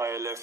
ILF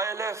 ILF,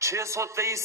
623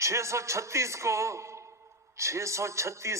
636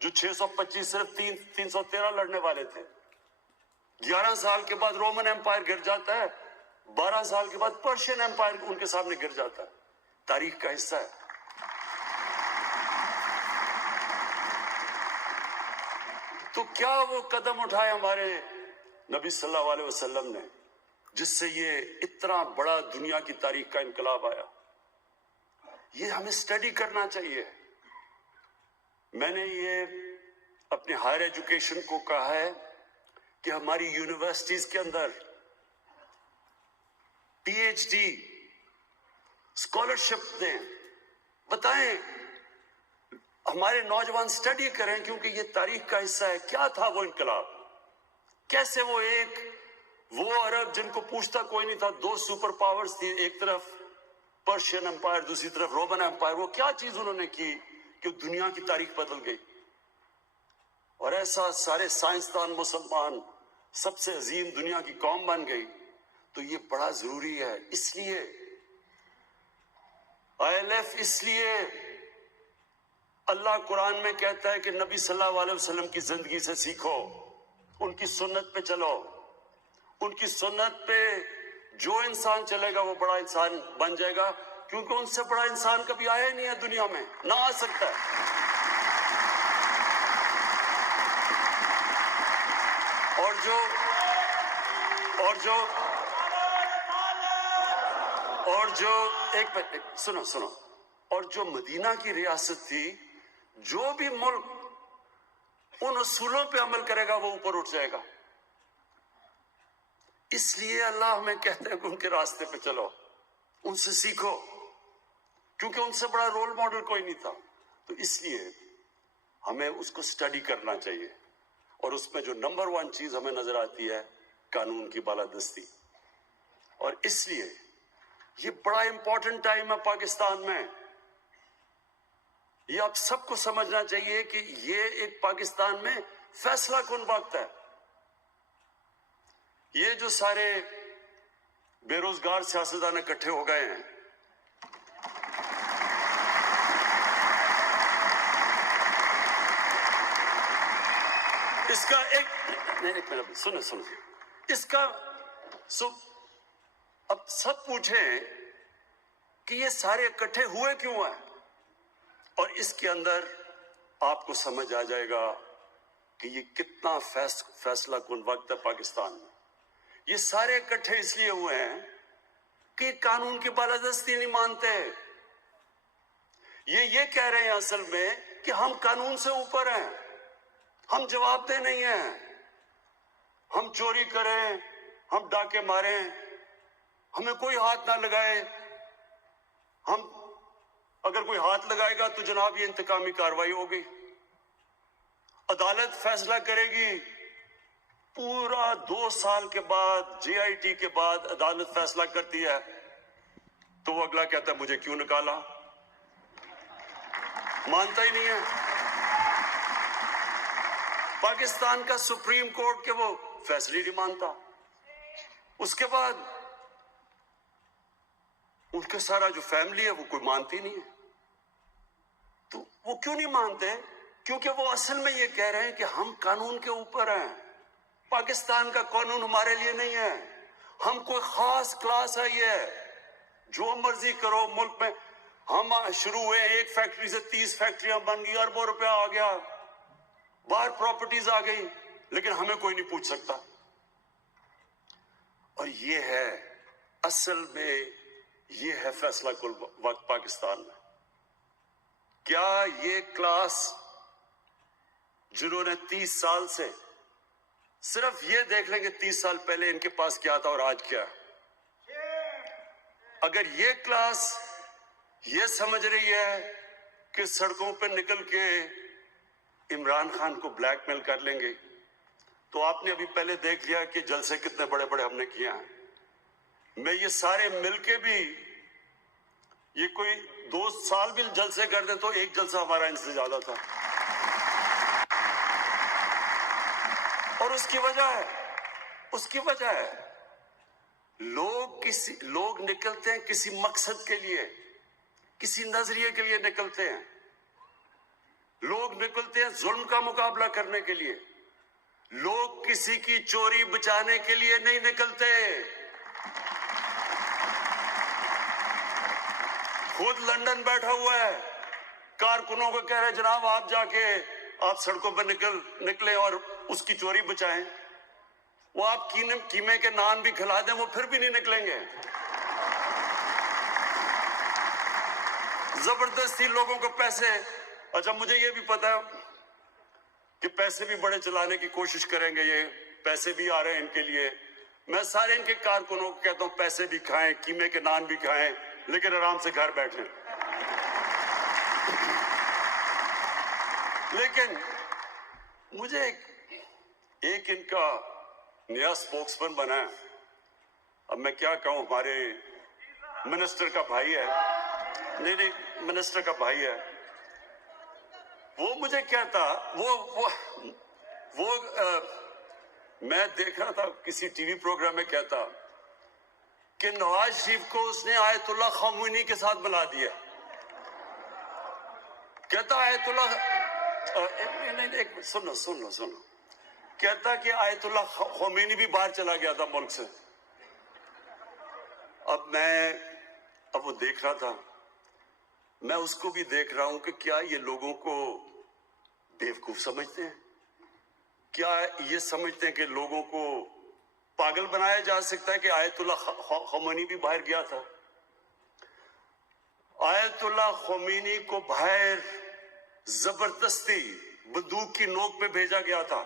جو 625 صرف 313 لڑنے والے تھے. 11 سال کے بعد رومن ایمپائر گر جاتا ہے, 12 سال کے بعد پرشین ایمپائر ان کے سامنے گر جاتا ہے. تاریخ کا حصہ ہے. تو کیا وہ قدم اٹھائے ہمارے نبی صلی اللہ علیہ وسلم نے جس سے یہ اتنا بڑا دنیا کی تاریخ کا انقلاب آیا؟ یہ ہمیں اسٹڈی کرنا چاہیے. میں نے یہ اپنے ہائر ایجوکیشن کو کہا ہے کہ ہماری یونیورسٹیز کے اندر پی ایچ ڈی اسکالرشپ دیں, بتائیں, ہمارے نوجوان اسٹڈی کریں, کیونکہ یہ تاریخ کا حصہ ہے. کیا تھا وہ انقلاب؟ کیسے وہ عرب جن کو پوچھتا کوئی نہیں تھا, 2 سپر پاورز تھی, ایک طرف پرشین امپائر, دوسری طرف رومن امپائر, وہ کیا چیز انہوں نے کی کہ دنیا کی تاریخ بدل گئی؟ اور ایسا سارے سائنسدان مسلمان سب سے عظیم دنیا کی قوم بن گئی. تو یہ بڑا ضروری ہے. اس لیے ILF, اس لیے اللہ قرآن میں کہتا ہے کہ نبی صلی اللہ علیہ وسلم کی زندگی سے سیکھو, ان کی سنت پہ چلو. ان کی سنت پہ جو انسان چلے گا وہ بڑا انسان بن جائے گا, کیونکہ ان سے بڑا انسان کبھی آیا ہی نہیں ہے دنیا میں, نہ آ سکتا ہے. اور جو ایک منٹ سنو, اور جو مدینہ کی ریاست تھی, جو بھی ملک ان اصولوں پہ عمل کرے گا وہ اوپر اٹھ جائے گا. اس لیے اللہ ہمیں کہتے ہیں کہ ان کے راستے پہ چلو, ان سے سیکھو, کیونکہ ان سے بڑا رول ماڈل کوئی نہیں تھا. تو اس لیے ہمیں اس کو سٹڈی کرنا چاہیے. اور اس میں جو نمبر 1 چیز ہمیں نظر آتی ہے, قانون کی بالادستی. اور اس لیے یہ بڑا امپورٹنٹ ٹائم ہے پاکستان میں. یہ آپ سب کو سمجھنا چاہیے کہ یہ ایک پاکستان میں فیصلہ کن وقت ہے. یہ جو سارے بے روزگار سیاستدان اکٹھے ہو گئے ہیں, اس کا ایک منٹ سنیں, اس کا اب سب پوچھیں کہ یہ سارے اکٹھے ہوئے کیوں ہیں, اور اس کے اندر آپ کو سمجھ آ جائے گا کہ یہ کتنا فیصلہ کن وقت ہے پاکستان میں. یہ سارے اکٹھے اس لیے ہوئے ہیں کہ قانون کی بالادستی نہیں مانتے. یہ کہہ رہے ہیں اصل میں کہ ہم قانون سے اوپر ہیں, ہم جواب دہ نہیں ہیں. ہم چوری کریں, ہم ڈاکے ماریں, ہمیں کوئی ہاتھ نہ لگائے. ہم اگر کوئی ہاتھ لگائے گا تو جناب یہ انتقامی کارروائی ہوگی, عدالت فیصلہ کرے گی. پورا 2 سال کے بعد JIT کے بعد عدالت فیصلہ کرتی ہے تو وہ اگلا کہتا ہے مجھے کیوں نکالا, مانتا ہی نہیں ہے. پاکستان کا سپریم کورٹ کے وہ فیصلے نہیں مانتا. اس کے بعد ان کا سارا جو فیملی ہے وہ کوئی مانتی نہیں ہے. تو وہ کیوں نہیں مانتے؟ کیونکہ وہ اصل میں یہ کہہ رہے ہیں کہ ہم قانون کے اوپر ہیں. پاکستان کا قانون ہمارے لیے نہیں ہے, ہم کوئی خاص کلاس ہے. یہ جو مرضی کرو ملک میں. ہم شروع ہوئے 1 فیکٹری سے 30 فیکٹریاں بن گئی, اربوں روپیہ آ گیا, باہر پراپرٹیز آ گئی, لیکن ہمیں کوئی نہیں پوچھ سکتا. اور یہ ہے اصل میں, یہ ہے فیصلہ کل وقت پاکستان میں. کیا یہ کلاس جنہوں نے 30 سال سے صرف یہ دیکھ لیں کہ 30 سال پہلے ان کے پاس کیا تھا اور آج کیا, اگر یہ کلاس یہ سمجھ رہی ہے کہ سڑکوں پہ نکل کے عمران خان کو بلیک میل کر لیں گے, تو آپ نے ابھی پہلے دیکھ لیا کہ جلسے کتنے بڑے بڑے ہم نے کیے ہیں. میں یہ سارے مل کے بھی یہ کوئی 2 سال بھی جلسے کر دیں تو ایک جلسہ ہمارا ان سے زیادہ تھا. اور اس کی وجہ ہے لوگ نکلتے ہیں کسی مقصد کے لیے, کسی نظریے کے لیے نکلتے ہیں. لوگ نکلتے ہیں ظلم کا مقابلہ کرنے کے لیے، لوگ کسی کی چوری بچانے کے لیے نہیں نکلتے۔ خود لندن بیٹھا ہوا ہے، کارکنوں کو کہہ رہے جناب آپ جا کے آپ سڑکوں پر نکلیں اور اس کی چوری بچائیں۔ وہ آپ کیمے کے نان بھی کھلا دیں وہ پھر بھی نہیں نکلیں گے۔ زبردستی لوگوں کو پیسے، اچھا مجھے یہ بھی پتا ہے کہ پیسے بھی بڑے چلانے کی کوشش کریں گے، یہ پیسے بھی آ رہے ہیں ان کے لیے۔ میں سارے ان کے کارکنوں کو کہتا ہوں پیسے بھی کھائیں، کیمے کے نان بھی کھائیں، لیکن آرام سے گھر بیٹھیں۔ لیکن مجھے ایک ان کا نیا سپوکس پرسن بنا ہے، اب میں کیا کہوں، ہمارے منسٹر کا بھائی ہے، نہیں منسٹر کا بھائی ہے، وہ مجھے کہتا، وہ میں دیکھ رہا تھا کسی ٹی وی پروگرام میں، کہتا کہ نواز شریف کو اس نے آیت اللہ خامنئی کے ساتھ ملا دیا۔ کہتا آیت اللہ سنو کہتا کہ آیت اللہ خمینی بھی باہر چلا گیا تھا ملک سے۔ اب وہ دیکھ رہا تھا، میں اس کو بھی دیکھ رہا ہوں کہ کیا یہ لوگوں کو بیوقوف سمجھتے ہیں؟ کیا یہ سمجھتے ہیں کہ لوگوں کو پاگل بنایا جا سکتا ہے کہ آیت اللہ خمینی بھی باہر گیا تھا؟ آیت اللہ خمینی کو باہر زبردستی بندوق کی نوک پہ بھیجا گیا تھا،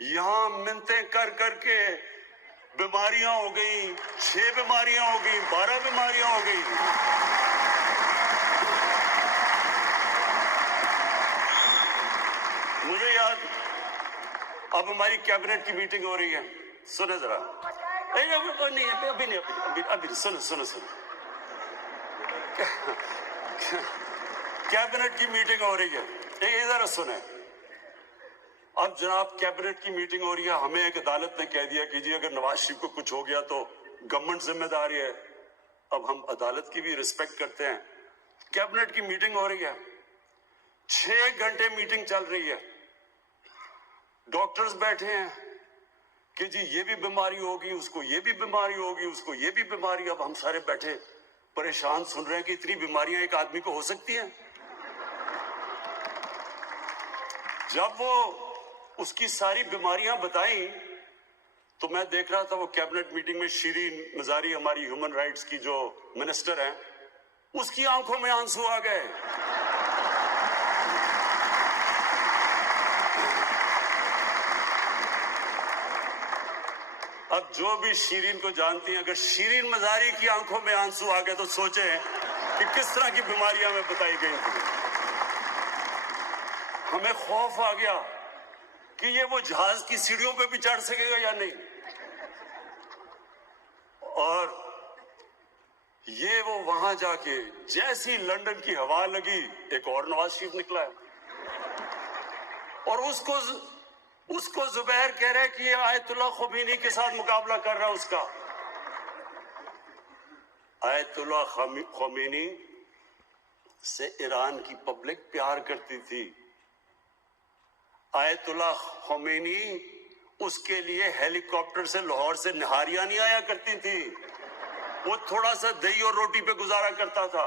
یہاں منتیں کر کر کے بیماریاں ہو گئیں، 6 بیماریاں ہو گئیں، 12 بیماریاں ہو گئیں۔ مجھے یاد، اب ہماری کیبنٹ کی میٹنگ ہو رہی ہے، سنیں ذرا، ابھی سنو کیبنٹ کی میٹنگ ہو رہی ہے، ذرا سنیں۔ اب جناب کیبنٹ کی میٹنگ ہو رہی ہے، ہمیں ایک عدالت نے کہہ دیا کہ جی اگر نواز شریف کو کچھ ہو گیا تو گورنمنٹ ذمہ داری ہے۔ اب ہم عدالت کی بھی ریسپیکٹ کرتے ہیں۔ کیبنٹ کی میٹنگ ہو رہی ہے، 6 گھنٹے میٹنگ چل رہی ہے، ڈاکٹرز بیٹھے ہیں کہ جی یہ بھی بیماری ہوگی، اس کو یہ بھی بیماری ہوگی، اس کو یہ بھی بیماری۔ اب ہم سارے بیٹھے پریشان سن رہے ہیں کہ اتنی بیماریاں ایک آدمی کو ہو سکتی ہیں۔ جب وہ اس کی ساری بیماریاں بتائیں تو میں دیکھ رہا تھا وہ کیبنٹ میٹنگ میں شیرین مزاری، ہماری ہیومن رائٹس کی جو منسٹر ہیں، اس کی آنکھوں میں آنسو آ گئے۔ اب جو بھی شیرین کو جانتی ہیں، اگر شیرین مزاری کی آنکھوں میں آنسو آ گئے تو سوچیں کہ کس طرح کی بیماریاں میں بتائی گئی تھی۔ ہمیں خوف آ گیا کہ یہ وہ جہاز کی سیڑھیوں پہ بھی چڑھ سکے گا یا نہیں، اور یہ وہ وہاں جا کے جیسی لندن کی ہوا لگی، ایک اور نواز شریف نکلا ہے، اور اس کو زبیر کہہ رہے کہ یہ آیت اللہ خمینی کے ساتھ مقابلہ کر رہا اس کا۔ آیت اللہ خمینی سے ایران کی پبلک پیار کرتی تھی۔ آیت اللہ خمینی اس کے لیے ہیلی کاپٹر سے لاہور سے نہاریاں نہیں آیا کرتی تھی، وہ تھوڑا سا دہی اور روٹی پہ گزارا کرتا تھا۔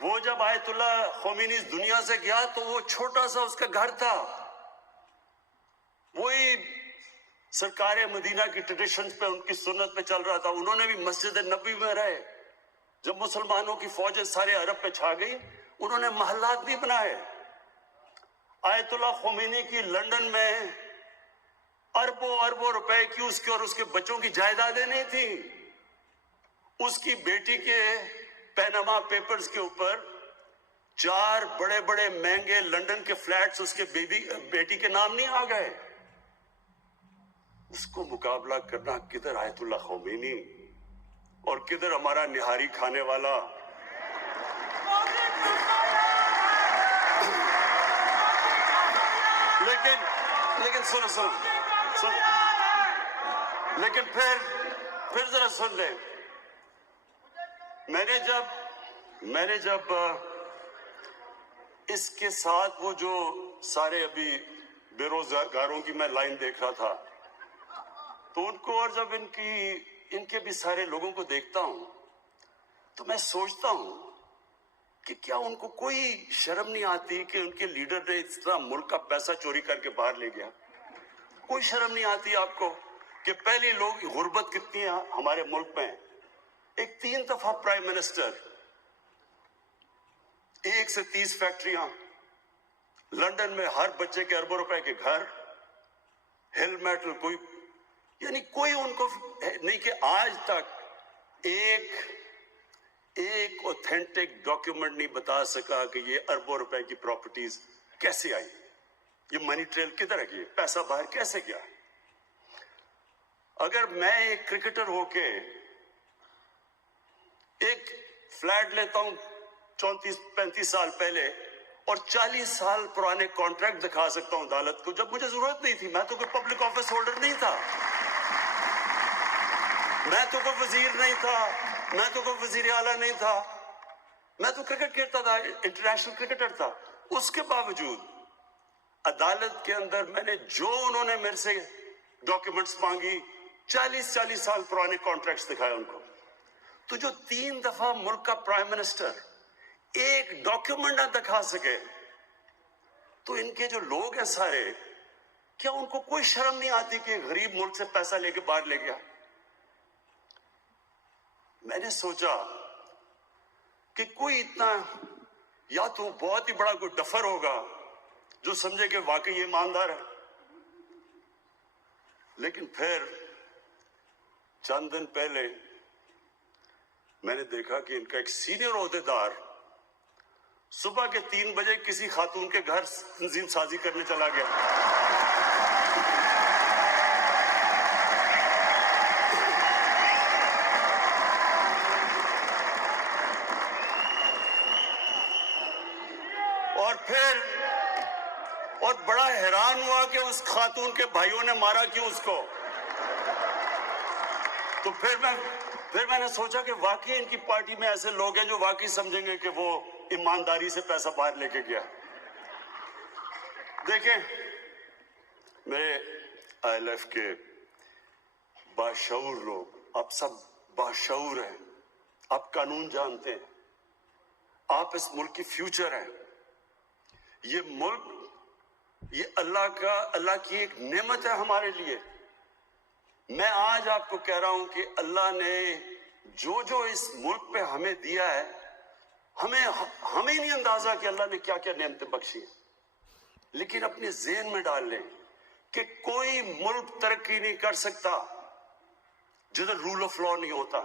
وہ جب آیت اللہ خمینی اس دنیا سے گیا تو وہ چھوٹا سا اس کا گھر تھا، وہی سرکار مدینہ کی ٹریڈیشنز پہ، ان کی سنت پہ چل رہا تھا۔ انہوں نے بھی مسجد نبوی میں رہے۔ جب مسلمانوں کی فوجیں سارے عرب پہ چھا گئی، انہوں نے محلات بھی بنائے۔ آیت اللہ خمینی کی لندن میں اربوں روپے کی اس کے اور اس کے بچوں کی جائیدادیں نہیں تھیں۔ اس کی بیٹی کے پیناما پیپرز کے اوپر 4 بڑے بڑے مہنگے لندن کے فلیٹس اس کے بیٹی کے نام نہیں آ گئے۔ اس کو مقابلہ کرنا کدھر آیت اللہ خمینی اور کدھر ہمارا نہاری کھانے والا۔ لیکن سنو لیکن پھر ذرا سن لیں، میں نے جب اس کے ساتھ وہ جو سارے ابھی بے روزگاروں کی میں لائن دیکھ رہا تھا، تو ان کو اور جب ان کے بھی سارے لوگوں کو دیکھتا ہوں تو میں سوچتا ہوں کہ کیا ان کو کوئی شرم نہیں آتی کہ ان کے لیڈر نے اس طرح ملک کا پیسہ چوری کر کے باہر لے گیا؟ کوئی شرم نہیں آتی آپ کو کہ پہلی لوگ غربت کتنی ہے ہمارے ملک میں؟ ایک 3 دفعہ پرائم منسٹر، 1 سے 30 فیکٹریاں، لندن میں ہر بچے کے اربوں روپے کے گھر، ہیلمیٹ، کوئی یعنی کوئی ان کو نہیں کہ آج تک ایک اوتھینٹک ڈاکیومنٹ نہیں بتا سکا کہ یہ اربوں روپے کی پراپرٹیز کیسے آئی، یہ منی ٹریل کدھر ہے، پیسہ باہر کیسے گیا؟ اگر میں ایک کرکٹر ہو کے ایک فلیٹ لیتا ہوں 34-35 سال پہلے اور 40 سال پرانے کانٹریکٹ دکھا سکتا ہوں عدالت کو، جب مجھے ضرورت نہیں تھی، میں تو کوئی پبلک آفس ہولڈر نہیں تھا، میں تو کوئی وزیر نہیں تھا، میں تو کوئی وزیر اعلیٰ نہیں تھا، میں تو کرکٹ کھیلتا تھا، انٹرنیشنل کرکٹر تھا، اس کے باوجود عدالت کے اندر میں نے جو انہوں نے میرے سے ڈاکیومنٹس مانگی، 40 سال پرانے کانٹریکٹس دکھائے ان کو۔ تو جو 3 دفعہ ملک کا پرائم منسٹر ایک ڈاکیومنٹ نہ دکھا سکے، تو ان کے جو لوگ ہیں سارے، کیا ان کو کوئی شرم نہیں آتی کہ غریب ملک سے پیسہ لے کے باہر لے گیا؟ میں نے سوچا کہ کوئی اتنا یا تو بہت ہی بڑا کوئی ڈفر ہوگا جو سمجھے کہ واقعی یہ ایماندار ہے، لیکن پھر چند دن پہلے میں نے دیکھا کہ ان کا ایک سینئر عہدیدار صبح کے 3 بجے کسی خاتون کے گھر تنظیم سازی کرنے چلا گیا۔ اور بڑا حیران ہوا کہ اس خاتون کے بھائیوں نے مارا کیوں اس کو۔ تو پھر میں نے سوچا کہ واقعی ان کی پارٹی میں ایسے لوگ ہیں جو واقعی سمجھیں گے کہ وہ ایمانداری سے پیسہ باہر لے کے گیا۔ دیکھیں، میرے آئی ایل ایف کے باشعور لوگ، آپ سب باشعور ہیں، آپ قانون جانتے ہیں، آپ اس ملک کی فیوچر ہیں۔ یہ ملک، یہ اللہ کی ایک نعمت ہے ہمارے لیے۔ میں آج آپ کو کہہ رہا ہوں کہ اللہ نے جو اس ملک پہ ہمیں دیا ہے، ہمیں نہیں اندازہ کہ اللہ نے کیا کیا نعمتیں بخشی ہیں، لیکن اپنے ذہن میں ڈال لیں کہ کوئی ملک ترقی نہیں کر سکتا جدھر رول آف لا نہیں ہوتا۔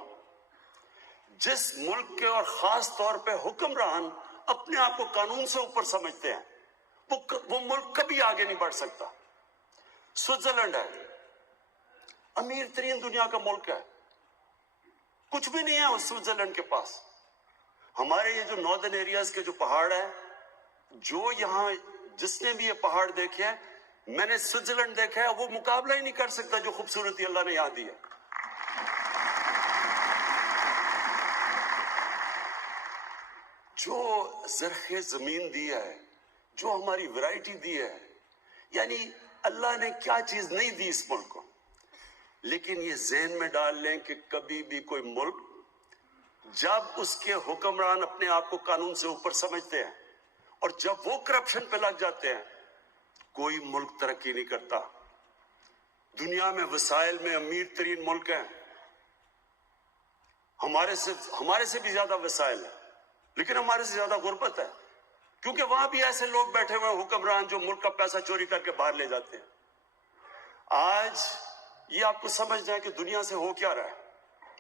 جس ملک کے اور خاص طور پہ حکمران اپنے آپ کو قانون سے اوپر سمجھتے ہیں، وہ ملک کبھی آگے نہیں بڑھ سکتا۔ سوئٹزرلینڈ ہے، امیر ترین دنیا کا ملک ہے، کچھ بھی نہیں ہے اس سوئٹزرلینڈ کے پاس۔ ہمارے یہ جو ناردرن ایریاز کے جو پہاڑ ہیں، جو یہاں جس نے بھی یہ پہاڑ دیکھے ہیں، میں نے سوئٹزرلینڈ دیکھا ہے، وہ مقابلہ ہی نہیں کر سکتا جو خوبصورتی اللہ نے یہاں دی ہے۔ جو زرخِ زمین دی ہے، جو ہماری ورائٹی دی ہے، یعنی اللہ نے کیا چیز نہیں دی اس ملک کو۔ لیکن یہ ذہن میں ڈال لیں کہ کبھی بھی کوئی ملک جب اس کے حکمران اپنے آپ کو قانون سے اوپر سمجھتے ہیں اور جب وہ کرپشن پہ لگ جاتے ہیں، کوئی ملک ترقی نہیں کرتا۔ دنیا میں وسائل میں امیر ترین ملک ہیں، ہمارے سے بھی زیادہ وسائل ہیں، لیکن ہمارے سے زیادہ غربت ہے، کیونکہ وہاں بھی ایسے لوگ بیٹھے ہوئے ہیں حکمران جو ملک کا پیسہ چوری کر کے باہر لے جاتے ہیں۔ آج یہ آپ کو سمجھنا ہے کہ دنیا سے ہو کیا رہا ہے۔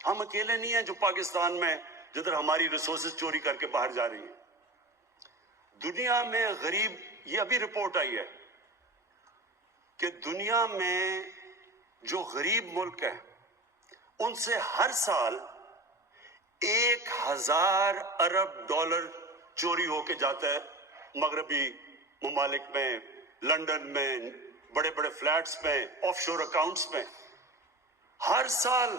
ہم اکیلے نہیں ہیں جو پاکستان میں جدھر ہماری ریسورسز چوری کر کے باہر جا رہی ہیں۔ دنیا میں غریب، یہ ابھی رپورٹ آئی ہے کہ دنیا میں جو غریب ملک ہیں ان سے ہر سال 1000 ارب ڈالر چوری ہو کے جاتا ہے مغربی ممالک میں، لندن میں، بڑے بڑے فلیٹس میں، آف شور اکاؤنٹس میں۔ ہر سال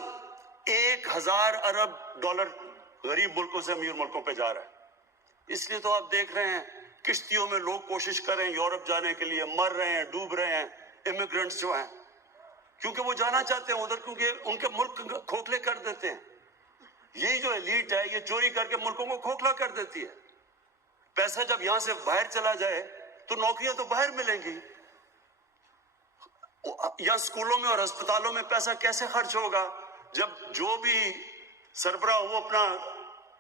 1000 ارب ڈالر غریب ملکوں سے امیر ملکوں پہ جا رہا ہے۔ اس لیے تو آپ دیکھ رہے ہیں کشتیوں میں لوگ کوشش کر رہے ہیں یورپ جانے کے لیے, مر رہے ہیں, ڈوب رہے ہیں امیگرینٹس جو ہیں, کیونکہ وہ جانا چاہتے ہیں ادھر, کیونکہ ان کے ملک کھوکھلے کر دیتے ہیں. یہی جو ایلیٹ ہے یہ چوری کر کے ملکوں کو کھوکھلا کر دیتی ہے. پیسہ جب یہاں سے باہر چلا جائے تو نوکریاں تو باہر ملیں گی. یا اسکولوں میں اور ہسپتالوں میں پیسہ کیسے خرچ ہوگا جب جو بھی سربراہ وہ اپنا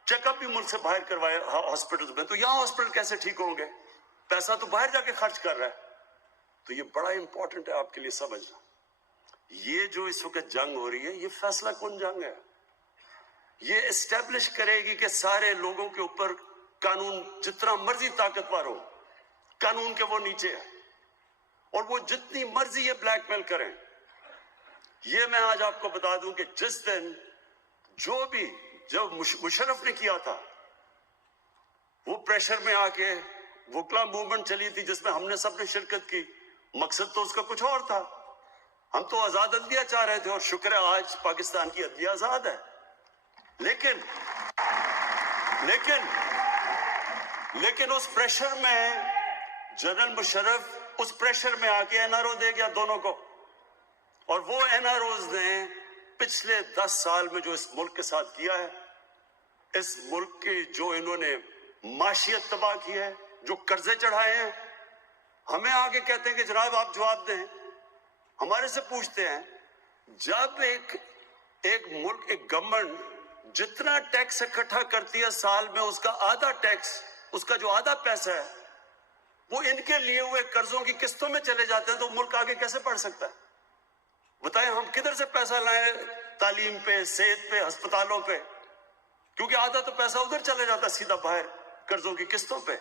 چیک اپ بھی ملک سے باہر کروائے ہاسپٹل میں, تو یہاں ہاسپٹل کیسے ٹھیک ہوں گے؟ پیسہ تو باہر جا کے خرچ کر رہا ہے. تو یہ بڑا امپورٹنٹ ہے آپ کے لیے سمجھنا. یہ جو اس وقت جنگ ہو رہی ہے یہ فیصلہ کن جنگ ہے. یہ اسٹیبلش کرے گی کہ سارے لوگوں کے اوپر قانون جتنا مرضی طاقتور ہو, قانون کے وہ نیچے ہے, اور وہ جتنی مرضی یہ بلیک میل کریں. یہ میں آج آپ کو بتا دوں کہ جس دن جو مشرف نے کیا تھا, وہ پریشر میں آ کے وکلا موومنٹ چلی تھی جس میں ہم نے سب نے شرکت کی, مقصد تو اس کا کچھ اور تھا. ہم تو آزاد عدلیہ چاہ رہے تھے, اور شکر ہے آج پاکستان کی عدلیہ آزاد ہے. لیکن اس پریشر میں جنرل مشرف اس پریشر میں آ کے این آر او دے گیا دونوں کو, اور وہ این آر اوز نے پچھلے 10 سال میں جو اس ملک کے ساتھ کیا ہے, اس ملک کی جو انہوں نے معاشیت تباہ کی ہے, جو قرضے چڑھائے ہیں, ہمیں آگے کہتے ہیں کہ جناب آپ جواب دیں. ہمارے سے پوچھتے ہیں جب ایک ملک, ایک گورنمنٹ جتنا ٹیکس اکٹھا کرتی ہے سال میں, اس کا آدھا ٹیکس, اس کا جو آدھا پیسہ ہے وہ ان کے لیے ہوئے قرضوں کی قسطوں میں چلے جاتے ہیں, تو ملک آگے کیسے بڑھ سکتا ہے؟ بتائیں ہم کدھر سے پیسہ لائیں تعلیم پہ, صحت پہ, ہسپتالوں پہ, کیونکہ آدھا تو پیسہ ادھر چلے جاتا ہے سیدھا باہر قرضوں کی قسطوں پہ.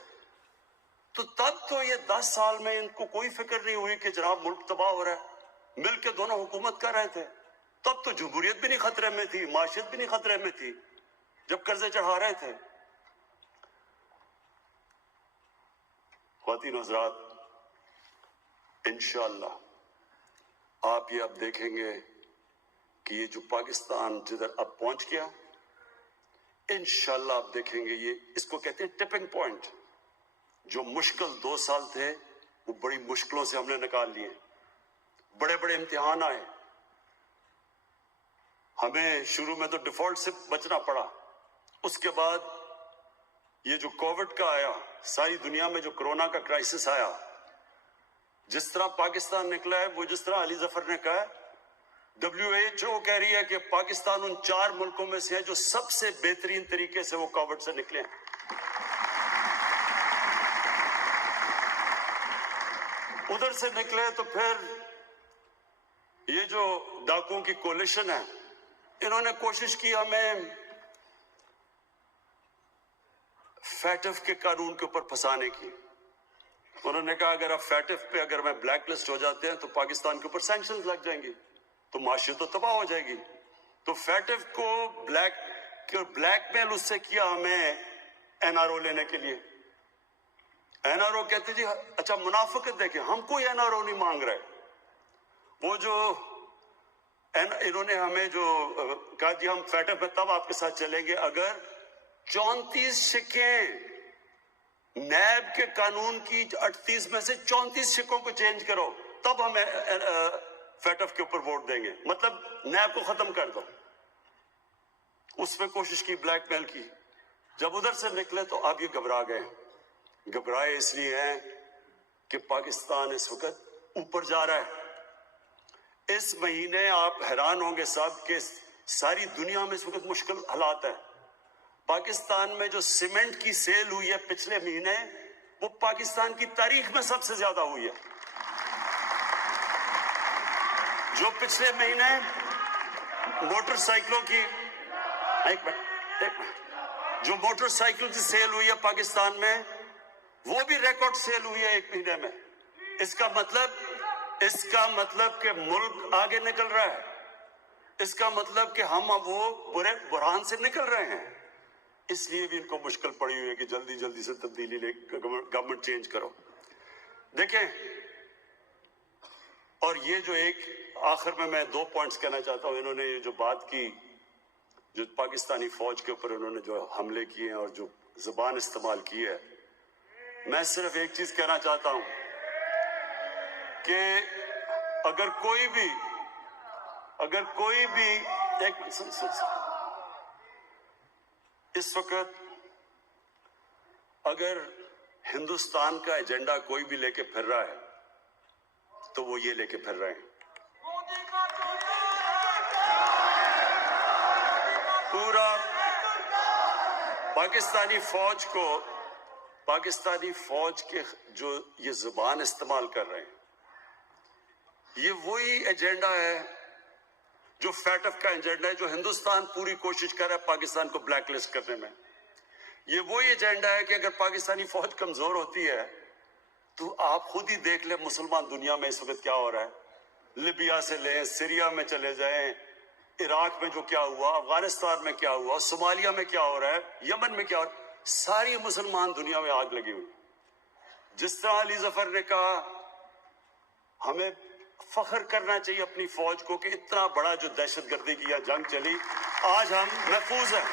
تو تب تو یہ 10 سال میں ان کو کوئی فکر نہیں ہوئی کہ جناب ملک تباہ ہو رہا ہے. مل کے دونوں حکومت کر رہے تھے, تب تو جمہوریت بھی نہیں خطرے میں تھی, معاشیت بھی نہیں خطرے میں تھی, جب قرضے چڑھا رہے تھے. خواتین و حضرات, انشاءاللہ آپ یہ اب دیکھیں گے کہ یہ جو پاکستان جدھر اب پہنچ گیا, انشاءاللہ آپ دیکھیں گے یہ اس کو کہتے ہیں ٹپنگ پوائنٹ. جو مشکل 2 سال تھے وہ بڑی مشکلوں سے ہم نے نکال لیے, بڑے بڑے امتحان آئے. ہمیں شروع میں تو ڈیفالٹ سے بچنا پڑا, اس کے بعد یہ جو کووڈ کا آیا, ساری دنیا میں جو کرونا کا کرائسس آیا, جس طرح پاکستان نکلا ہے, وہ جس طرح علی ظفر نے کہا ہے, WHO کہہ رہی ہے کہ پاکستان ان 4 ملکوں میں سے ہے جو سب سے بہترین طریقے سے وہ کووڈ سے نکلے ہیں. ادھر سے نکلے تو پھر یہ جو ڈاکوؤں کی کولیشن ہے, انہوں نے کوشش کی ہمیں فیٹف کے قانون کے اوپر پھنسانے کی. انہوں نے کہا اگر آپ فیٹف پہ اگر میں بلیک لسٹ ہو جاتے ہیں تو پاکستان کے اوپر سینکشنز لگ جائیں گی, تو معاشیت تو تباہ ہو جائے گی. تو فیٹف کو بلیک میل اس سے کیا ہمیں این آر او لینے کے لیے. این آر او کہتے جی اچھا منافقت دیکھیں, ہم کوئی این آر او نہیں مانگ رہے. وہ جو انہوں نے ہمیں جو کہا جی ہم فیٹف میں تب آپ کے ساتھ چلیں گے اگر 34 شکیں نیب کے قانون کی 38 میں سے 34 شکوں کو چینج کرو, تب ہم فیٹف کے اوپر ووٹ دیں گے. مطلب نیب کو ختم کر دو. اس پہ کوشش کی, بلیک میل کی. جب ادھر سے نکلے تو اب یہ گھبرا گئے. گھبرائے اس لیے ہیں کہ پاکستان اس وقت اوپر جا رہا ہے. اس مہینے آپ حیران ہوں گے صاحب کہ ساری دنیا میں اس وقت مشکل حالات ہیں. پاکستان میں جو سیمنٹ کی سیل ہوئی ہے پچھلے مہینے, وہ پاکستان کی تاریخ میں سب سے زیادہ ہوئی ہے. جو پچھلے مہینے موٹر سائیکلوں کی جو موٹر سائیکل کی سیل ہوئی ہے پاکستان میں, وہ بھی ریکارڈ سیل ہوئی ہے 1 مہینے میں. اس کا مطلب کہ ملک آگے نکل رہا ہے. اس کا مطلب کہ ہم اب وہ برے بحران سے نکل رہے ہیں. اس لیے بھی ان کو مشکل پڑی ہوئی ہے کہ جلدی جلدی سے تبدیلی لے گورنمنٹ چینج کرو. دیکھیں, اور یہ جو ایک آخر میں 2 پوائنٹس کہنا چاہتا ہوں. انہوں نے یہ جو بات کی, جو پاکستانی فوج کے اوپر انہوں نے جو حملے کیے ہیں اور جو زبان استعمال کی ہے, میں صرف ایک چیز کہنا چاہتا ہوں کہ اگر کوئی بھی ایک منٹ سن اس وقت اگر ہندوستان کا ایجنڈا کوئی بھی لے کے پھر رہا ہے تو وہ یہ لے کے پھر رہے ہیں. پورا پاکستانی فوج کے جو یہ زبان استعمال کر رہے ہیں، یہ وہی ایجنڈا ہے جو فیٹف کا ایجنڈا ہے، جو ہندوستان پوری کوشش کر رہا ہے پاکستان کو بلیک لسٹ کرنے میں. یہ وہی ایجنڈا ہے کہ اگر پاکستانی فوج کمزور ہوتی ہے تو آپ خود ہی دیکھ لیں مسلمان دنیا میں اس وقت کیا ہو رہا ہے. لیبیا سے لیں، سیریا میں چلے جائیں، عراق میں جو کیا ہوا، افغانستان میں کیا ہوا، صومالیہ میں کیا ہو رہا ہے، یمن میں کیا ہو رہا ہے، ساری مسلمان دنیا میں آگ لگی ہوئی. جس طرح علی ظفر نے کہا ہمیں فخر کرنا چاہیے اپنی فوج کو کہ اتنا بڑا جو دہشت گردی کی جنگ چلی، آج ہم محفوظ ہیں.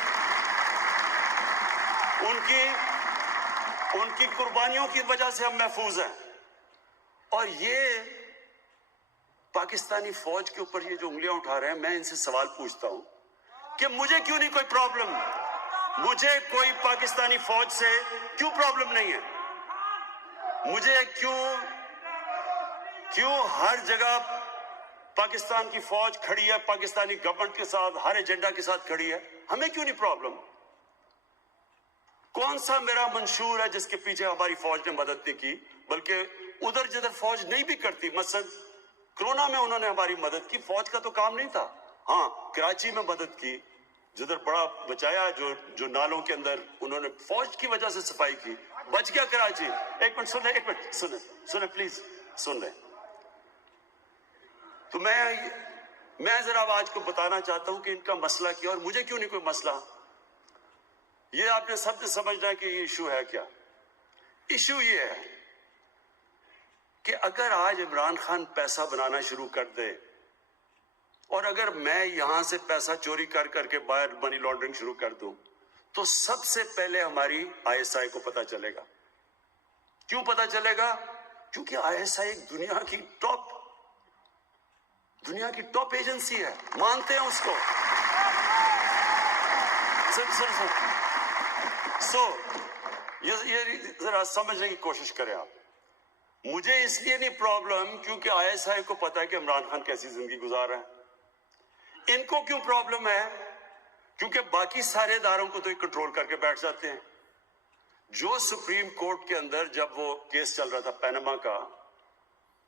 ان کی قربانیوں کی وجہ سے ہم محفوظ ہیں. اور یہ پاکستانی فوج کے اوپر یہ جو انگلیاں اٹھا رہے ہیں، میں ان سے سوال پوچھتا ہوں کہ مجھے کیوں نہیں کوئی پرابلم، مجھے کوئی پاکستانی فوج سے کیوں پرابلم نہیں ہے؟ مجھے کیوں ہر جگہ پاکستان کی فوج کھڑی ہے، پاکستانی گورنمنٹ کے ساتھ، ہر ایجنڈا کے ساتھ کھڑی ہے، ہمیں کیوں نہیں پرابلم؟ کون سا میرا منشور ہے جس کے پیچھے ہماری فوج نے مدد نہیں کی؟ بلکہ ادھر جدھر فوج نہیں بھی کرتی، مثلا کرونا میں انہوں نے ہماری مدد کی، فوج کا تو کام نہیں تھا. ہاں، کراچی میں مدد کی، جدھر بڑا بچایا، جو نالوں کے اندر انہوں نے فوج کی وجہ سے صفائی کی، بچ گیا کراچی. ایک منٹ سنیں پلیز سن لیں. تو میں ذرا آج کو بتانا چاہتا ہوں کہ ان کا مسئلہ کیا اور مجھے کیوں نہیں کوئی مسئلہ. یہ آپ نے سب نے سمجھنا ہے کہ یہ ایشو ہے کیا. ایشو یہ ہے کہ اگر آج عمران خان پیسہ بنانا شروع کر دے اور اگر میں یہاں سے پیسہ چوری کر کے باہر منی لانڈرنگ شروع کر دوں تو سب سے پہلے ہماری ISI کو پتا چلے گا. کیوں پتا چلے گا؟ کیونکہ ISI ایک دنیا کی ٹاپ ایجنسی ہے، مانتے ہیں اس کو. یہ ذرا سمجھنے کی کوشش کریں آپ. مجھے اس لیے نہیں پرابلم کیونکہ ISI کو پتا ہے کہ عمران خان کیسی زندگی گزار رہا ہے. ان کو کیوں پرابلم ہے؟ کیونکہ باقی سارے اداروں کو تو یہ کنٹرول کر کے بیٹھ جاتے ہیں. جو سپریم کورٹ کے اندر جب وہ کیس چل رہا تھا پینما کا،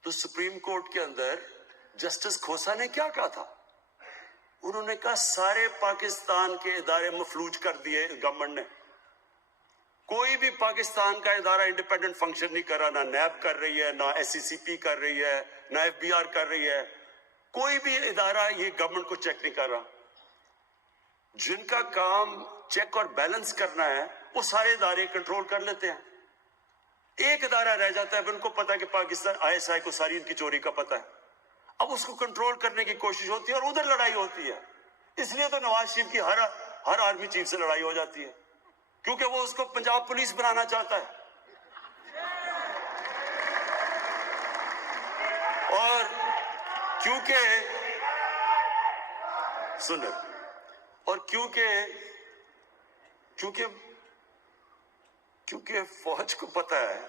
تو سپریم کورٹ کے اندر جسٹس کھوسا نے کیا کہا تھا؟ انہوں نے کہا سارے پاکستان کے ادارے مفلوج کر دیے گورنمنٹ نے. کوئی بھی پاکستان کا ادارہ انڈیپینڈنٹ فنکشن نہیں کر رہا، نہ نیب کر رہی ہے، نہ SCCP کر رہی ہے، نہ FBR کر رہی ہے. کوئی بھی ادارہ یہ گورنمنٹ کو چیک نہیں کر رہا. جن کا کام چیک اور بیلنس کرنا ہے وہ سارے ادارے کنٹرول کر لیتے ہیں. ایک ادارہ رہ جاتا ہے، ان کو پتا ہے کہ پاکستان ISI کو ساری ان کی چوری کا پتا ہے. اب اس کو کنٹرول کرنے کی کوشش ہوتی ہے اور ادھر لڑائی ہوتی ہے. اس لیے تو نواز شریف کی ہر آرمی چیف سے لڑائی ہو جاتی ہے، کیونکہ وہ اس کو پنجاب پولیس بنانا چاہتا ہے. اور کیونکہ فوج کو پتا ہے،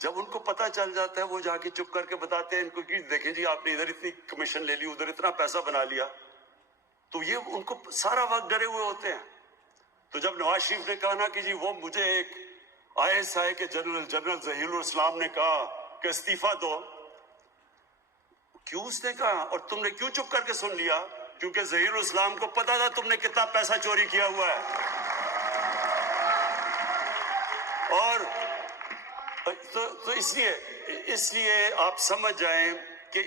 جب ان کو پتا چل جاتا ہے وہ جا کے چپ کر کے بتاتے ہیں ان کو کہ دیکھیں جی آپ نے ادھر اتنی کمیشن لے لی، ادھر اتنا پیسہ بنا لیا. تو یہ ان کو سارا وقت ڈرے ہوئے ہوتے ہیں. تو جب نواز شریف نے کہا نا کہ جی وہ مجھے ایک ISI کے جنرل ظہیر الاسلام نے کہا کہ استعفیٰ دو، کیوں اس نے کہا اور تم نے کیوں چپ کر کے سن لیا؟ کیونکہ ظہیر الاسلام کو پتا تھا تم نے کتنا پیسہ چوری کیا ہوا ہے. اور تو اس لیے آپ سمجھ جائیں کہ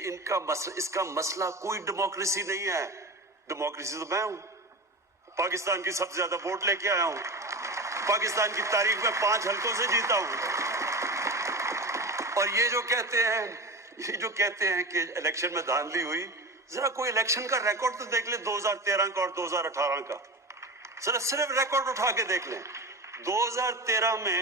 اس کا مسئلہ کوئی ڈیموکریسی نہیں ہے. ڈیموکریسی تو میں ہوں، پاکستان کی سب سے زیادہ ووٹ لے کے آیا ہوں، پاکستان کی تاریخ میں 5 حلقوں سے جیتا ہوں. اور یہ جو کہتے ہیں کہ الیکشن میں دھاندلی ہوئی، ذرا کوئی الیکشن کا ریکارڈ تو دیکھ لیں 2013 کا اور 2018 کا. صرف ریکارڈ اٹھا کے دیکھ لیں. 2013 میں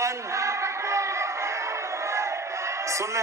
1,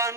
1,